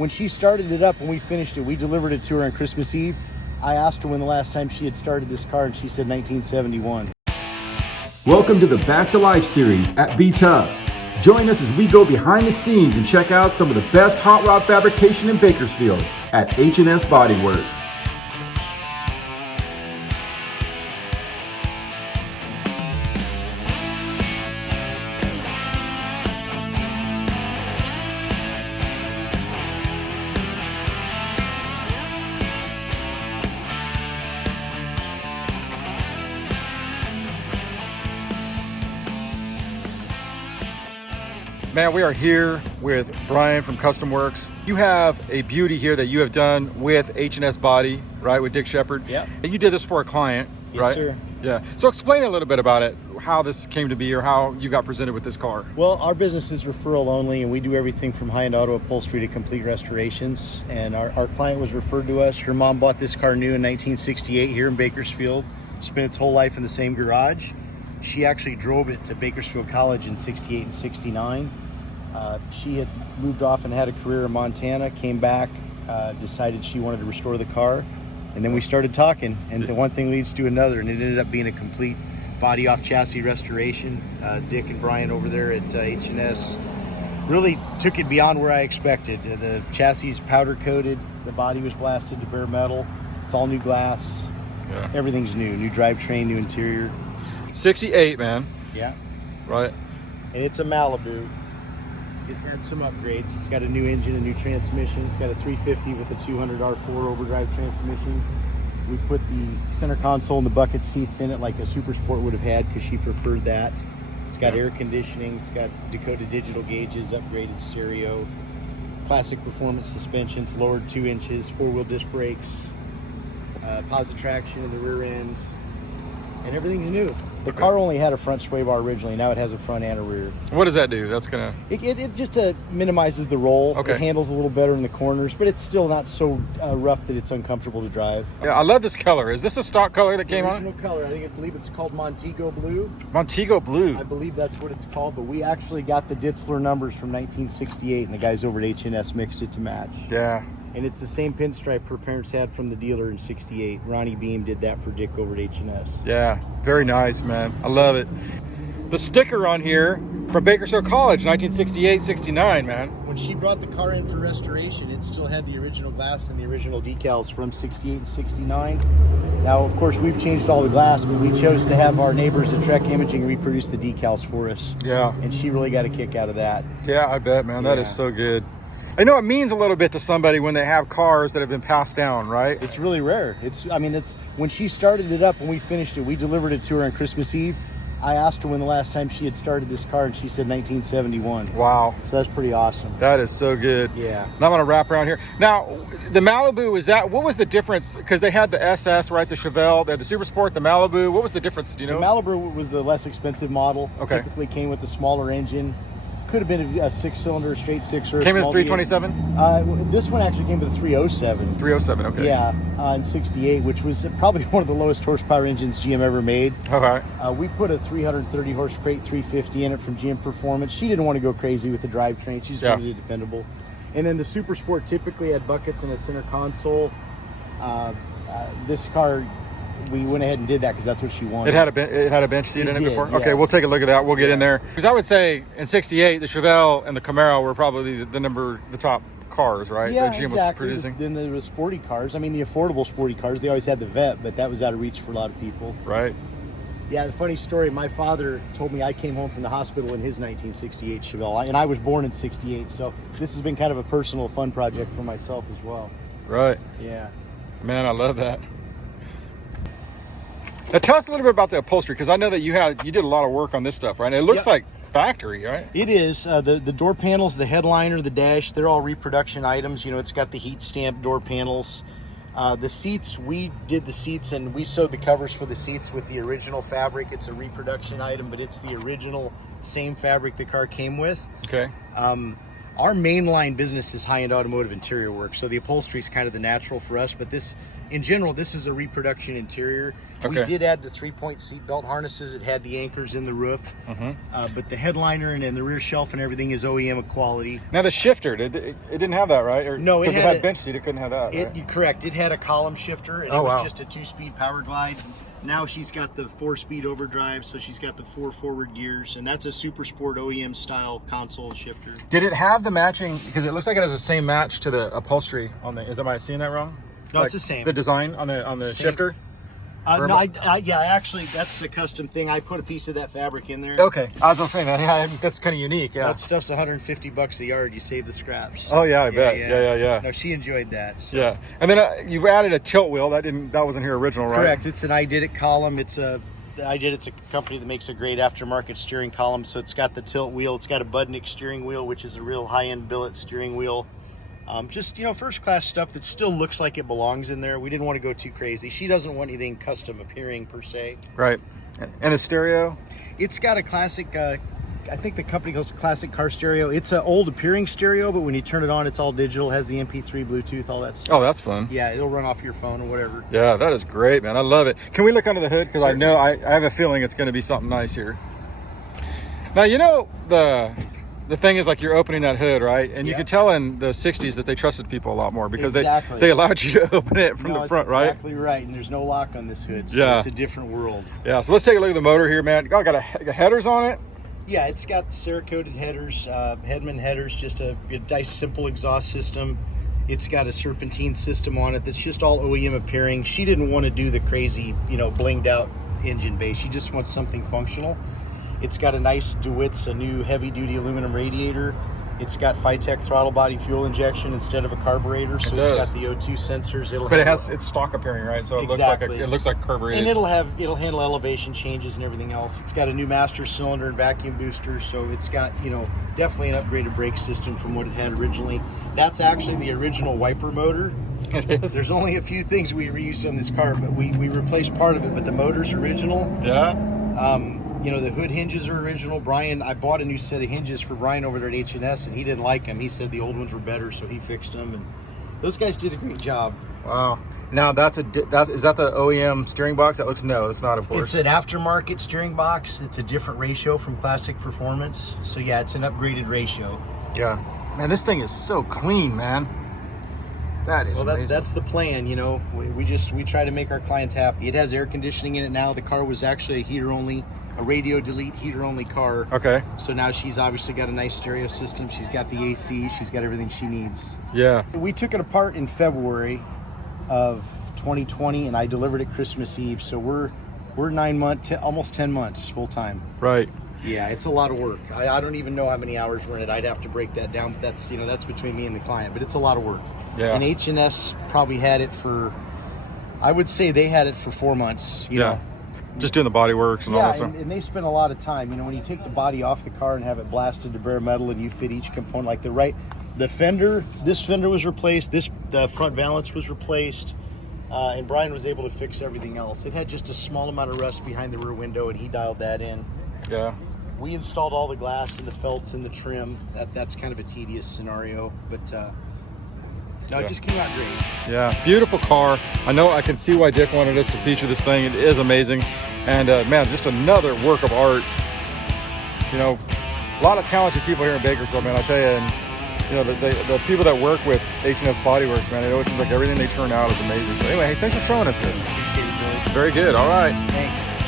when she started it up, when we finished it, we delivered it to her on Christmas Eve. I asked her when the last time she had started this car, and she said 1971. Welcome to the Back to Life series at Be Tough. Join us as we go behind the scenes and check out some of the best hot rod fabrication in Bakersfield at H&S Bodyworks. Man, we are here with Brian from Custom Works. You have a beauty here that you have done with H&S Body, right, with Dick Shepard. Yeah. And you did this for a client, Yes, right? sir. Yeah. So explain a little bit about it, how this came to be or how you got presented with this car. Well, our business is referral only, and we do everything from high-end auto upholstery to complete restorations. And our client was referred to us. Her mom bought this car new in 1968 here in Bakersfield, spent its whole life in the same garage. She actually drove it to Bakersfield College in 68 and 69. She had moved off and had a career in Montana, came back, decided she wanted to restore the car, and then we started talking, and the one thing leads to another, and it ended up being a complete body off chassis restoration. Dick and Brian over there at H&S really took it beyond where I expected. The chassis is powder coated, the body was blasted to bare metal, it's all new glass, everything's new drivetrain, new interior. 68, man. Yeah. Right. And it's a Malibu. It's had some upgrades. It's got a new engine, a new transmission. It's got a 350 with a 200 R4 overdrive transmission. We put the center console and the bucket seats in it like a Super Sport would have had because she preferred that. It's got air conditioning. It's got Dakota digital gauges, upgraded stereo, classic performance suspensions, lowered 2 inches, 4-wheel disc brakes, positive traction in the rear end, and everything's new. The car only had a front sway bar originally. Now it has a front and a rear. What does that do? That's gonna... It just minimizes the roll. Okay. It handles a little better in the corners, but it's still not so rough that it's uncomfortable to drive. Yeah, I love this color. Is this a stock color that came on? Original color. I believe it's called Montego Blue. Montego Blue. I believe that's what it's called, but we actually got the Ditzler numbers from 1968, and the guys over at H&S mixed it to match. Yeah. And it's the same pinstripe her parents had from the dealer in 68. Ronnie Beam did that for Dick over at H&S. Yeah, very nice, man. I love it. The sticker on here from Bakersfield College, 1968, 69, man. When she brought the car in for restoration, it still had the original glass and the original decals from 68 and 69. Now, of course, we've changed all the glass, but we chose to have our neighbors at Trek Imaging reproduce the decals for us. Yeah. And she really got a kick out of that. Yeah, I bet, man. That is so good. I know it means a little bit to somebody when they have cars that have been passed down, right? It's really rare. It's when she started it up, when we finished it, we delivered it to her on Christmas Eve. I asked her when the last time she had started this car, and she said 1971. Wow. So that's pretty awesome. That is so good. Yeah. And I'm going to wrap around here. Now, the Malibu, what was the difference? Because they had the SS, right? The Chevelle, they had the Super Sport, the Malibu. What was the difference? Do you know? The Malibu was the less expensive model. Okay. Typically came with a smaller engine. Could have been a 6-cylinder, straight six, or Came in small 327? This one actually came with a 307. 307, okay. Yeah, in 68, which was probably one of the lowest horsepower engines GM ever made. Okay. We put a 330 horse crate 350 in it from GM Performance. She didn't want to go crazy with the drivetrain. She just wanted it dependable. And then the Super Sport typically had buckets and a center console. This car, we went ahead and did that because that's what she wanted. It had a bench seat in it before? Yes. Okay, we'll take a look at that. We'll get in there. Because I would say in 68, the Chevelle and the Camaro were probably the top cars, right? Yeah, that GM was exactly. producing. Then there was sporty cars. I mean, the affordable sporty cars. They always had the Vet, but that was out of reach for a lot of people. Right. Yeah, the funny story, my father told me I came home from the hospital in his 1968 Chevelle, and I was born in 68, so this has been kind of a personal fun project for myself as well. Right. Yeah. Man, I love that. Now tell us a little bit about the upholstery, because I know that you did a lot of work on this stuff, right? And it looks like factory, right? It is. The door panels, the headliner, the dash, they're all reproduction items. You know, it's got the heat stamp door panels. The seats, we did the seats and we sewed the covers for the seats with the original fabric. It's a reproduction item, but it's the original same fabric the car came with. Okay. Our mainline business is high-end automotive interior work, so the upholstery is kind of the natural for us, but this, in general, this is a reproduction interior. Okay. We did add the 3-point seat belt harnesses. It had the anchors in the roof, but the headliner and the rear shelf and everything is OEM quality. Now the shifter, it didn't have that, right? Or, No, because it had bench seat, it couldn't have that, right? Correct. It had a column shifter, and Oh, it was wow. just a 2-speed power glide. Now she's got the 4-speed overdrive, so she's got the 4 forward gears, and that's a Super Sport OEM style console shifter. Did it have the matching, because it looks like it has the same match to the upholstery on the, am I seeing that wrong? No, Like it's the same. The design on the Same. shifter? No, actually, that's a custom thing. I put a piece of that fabric in there. Okay, I was gonna say that. Yeah, that's kind of unique. Yeah. That stuff's $150 a yard. You save the scraps. Oh yeah, I bet. Yeah. No, she enjoyed that. So. Yeah, and then you added a tilt wheel. That wasn't here original, right? Correct. It's an I Did It column. It's a company that makes a great aftermarket steering column. So it's got the tilt wheel. It's got a Budnick steering wheel, which is a real high-end billet steering wheel. Just, first class stuff that still looks like it belongs in there. We didn't want to go too crazy. She doesn't want anything custom appearing per se. Right. And the stereo? It's got a classic, I think the company calls it classic car stereo. It's an old appearing stereo, but when you turn it on, it's all digital, has the MP3, Bluetooth, all that stuff. Oh, that's fun. Yeah, it'll run off your phone or whatever. Yeah, that is great, man. I love it. Can we look under the hood? Because I know, I have a feeling it's going to be something nice here. Now, the thing is, like, you're opening that hood, right? And you could tell in the 60s that they trusted people a lot more because they allowed you to open it from the front, right? Exactly right. And there's no lock on this hood, so Yeah. it's a different world. Yeah, so let's take a look at the motor here, man. Oh, got headers on it? Yeah, it's got Cerakoted headers, Hedman headers, just a nice simple exhaust system. It's got a serpentine system on it that's just all OEM appearing. She didn't want to do the crazy, blinged out engine base. She just wants something functional. It's got a nice DeWitt's, a new heavy-duty aluminum radiator. It's got Phytech throttle body fuel injection instead of a carburetor, so it's got the O2 sensors. It's stock appearing, right? So Exactly. it looks like carbureted. And it'll handle elevation changes and everything else. It's got a new master cylinder and vacuum booster, so it's got definitely an upgraded brake system from what it had originally. That's actually the original wiper motor. It is. There's only a few things we reused on this car, but we replaced part of it. But the motor's original. Yeah. The hood hinges are original. I bought a new set of hinges for Brian over there at H&S, and he didn't like them. He said the old ones were better, so he fixed them. And those guys did a great job. Wow. Now is that the OEM steering box? No, it's not, of course. It's an aftermarket steering box. It's a different ratio from Classic Performance. So yeah, it's an upgraded ratio. Yeah. Man, this thing is so clean, man. That is amazing. That's the plan. We try to make our clients happy. It has air conditioning in it now. The car was actually a heater only, a radio delete heater only car. Okay. So now she's obviously got a nice stereo system. She's got the AC. She's got everything she needs. Yeah. We took it apart in February of 2020, and I delivered it Christmas Eve. So we're 9 months, almost 10 months full time. Right. Yeah, it's a lot of work. I don't even know how many hours we're in it. I'd have to break that down. But that's between me and the client. But it's a lot of work. Yeah. And H&S probably had it for, I would say they had it for 4 months. You know. Just doing the body works and all that stuff. And they spent a lot of time. When you take the body off the car and have it blasted to bare metal, and you fit each component, like the fender. This fender was replaced. The front valance was replaced. And Brian was able to fix everything else. It had just a small amount of rust behind the rear window, and he dialed that in. Yeah. We installed all the glass and the felts and the trim. That's kind of a tedious scenario, but it just came out great. Yeah, beautiful car. I can see why Dick wanted us to feature this thing. It is amazing. And man, just another work of art. A lot of talented people here in Bakersfield, man, I tell you. And the people that work with H&S Bodyworks, man, it always seems like everything they turn out is amazing. So anyway, hey, thanks for showing us this. Appreciate it, Billy. Very good. All right. Thanks.